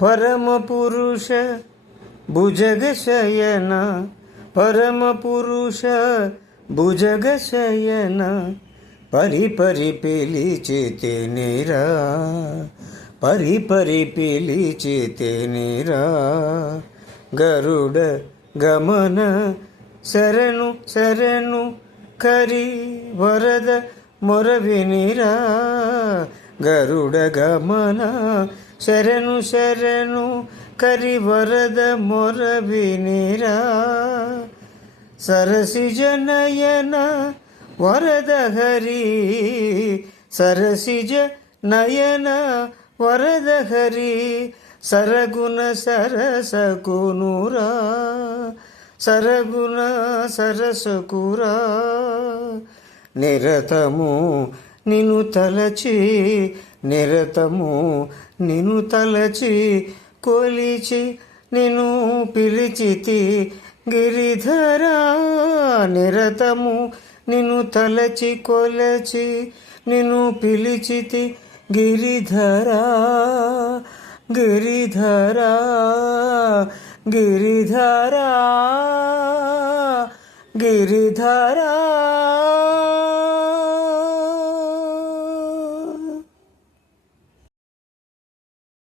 పరమ పురుష భుజగశయన పరమ పురుష భుజగశయన పరిపరి పిలిచితేనిరా పరిపరి పిలిచితేనిరా గరుడ గమన శరణు శరణు కరి వరద మొరవినిరా గరుడ గమన శరణు శరణు కరి వరద మొరవినిరా సరసిజ నయన వరద హరి సరసిజ నయన వరద హరి సరగుణ సరసకునురా సరగుణ సరసకురా నిరతము నిను తలచి నిరతము నిను తలచి కొలిచి నిను పిలిచితి గిరిధరా నిరతము నిను తలచి కొలచి నిను పిలిచితి గిరిధరా గిరిధరా గిరిధరా గిరిధరా